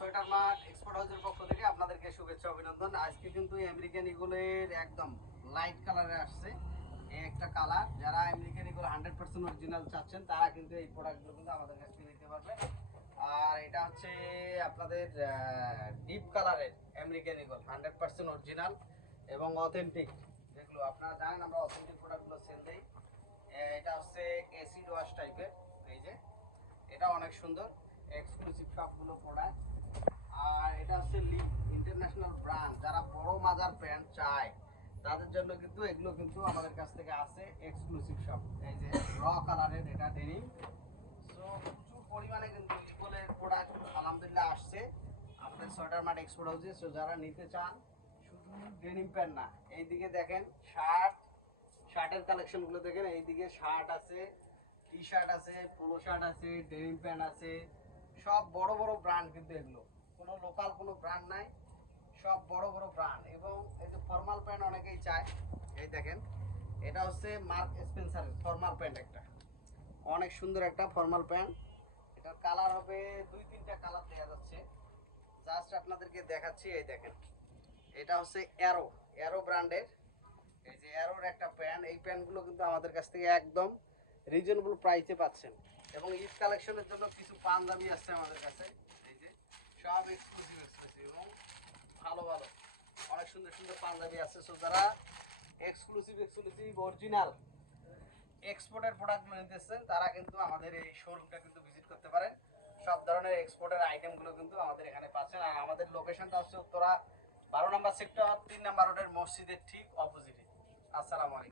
Sweater mart export হাউসের পক্ষ থেকে আপনাদেরকে শুভেচ্ছা অভিনন্দন। আজকে কিন্তু আমেরিকান ইগলের একদম লাইট কালারে আসছে এই একটা কালার। যারা আমেরিকান ইগল 100% অরিজিনাল চাচ্ছেন তারা কিন্তু এই প্রোডাক্টগুলো কিন্তু আমাদের কাছ থেকে নিতে পারবেন। আর এটা হচ্ছে আপনাদের ডিপ কালারের আমেরিকান ইগল 100% অরিজিনাল এবং অথেন্টিক, যেগুলো আপনারা জানেন আমরা অথেন্টিক প্রোডাক্টগুলো সেল দিই। এটা হচ্ছে অ্যাসিড ওয়াশ টাইপের, এই যে এটা অনেক সুন্দর এক্সক্লুসিভ সবগুলো প্রোডাক্ট। আর এটা হচ্ছে লিভ ইন্টারন্যাশনাল ব্র্যান্ড, যারা বড় মাজার প্যান্ট চায় তাদের জন্য কিন্তু এগুলো কিন্তু আমাদের কাছ থেকে আছে এক্সক্লুসিভ সব। এই যে র কালারের এটা ডেনিম। সো প্রচুর পরিমাণে কিন্তু ইগলের প্রোডাক্ট আলহামদুলিল্লাহ আসছে আমাদের সোয়েটার মার্ট এক্সপোর্ট হাউসে। সো যারা নিতে চান, শুধু ডেনিম প্যান্ট না, এইদিকে দেখেন শার্টের কালেকশনগুলো দেখেন। এইদিকে শার্ট আছে, টি শার্ট আছে, পোলো শার্ট আছে, ডেনিম প্যান্ট আছে, সব বড় বড় ব্র্যান্ড কিন্তু এগুলো, কোনো লোকাল কোনো ব্র্যান্ড নাই, সব বড় বড় ব্র্যান্ড। এবং এই যে ফর্মাল প্যান্ট অনেকেই চায়, এই দেখেন এটা হচ্ছে মার্ক স্পেন্সারের ফর্মাল প্যান্ট, একটা অনেক সুন্দর একটা ফর্মাল প্যান্ট। এটার কালার হবে 2-3টা কালার দেওয়া যাচ্ছে, জাস্ট আপনাদেরকে দেখাচ্ছি। এই দেখেন এটা হচ্ছে অ্যারো ব্র্যান্ডের, এই যে অ্যারোর একটা প্যান্ট। এই প্যান্টগুলো কিন্তু আমাদের কাছ থেকে একদম রিজনেবল প্রাইসে পাচ্ছেন। এবং ঈদ কালেকশনের জন্য কিছু পাঞ্জাবি আসছে আমাদের কাছে, এই যে সব এক্সক্লুসিভ এবং ভালো ভালো অনেক সুন্দর সুন্দর পাঞ্জাবি আছে। সো যারা এক্সক্লুসিভ অরিজিনাল এক্সপোর্টের প্রোডাক্টগুলো নিতেছেন তারা কিন্তু আমাদের এই শোরুমটা কিন্তু ভিজিট করতে পারেন। সব ধরনের এক্সপোর্টের আইটেমগুলো কিন্তু আমাদের এখানে পাচ্ছেন। আর আমাদের লোকেশনটা হচ্ছে উত্তরা 12 নম্বর সেক্টর 3 নম্বর রোডের মসজিদের ঠিক অপোজিটে। আসসালামু আলাইকুম।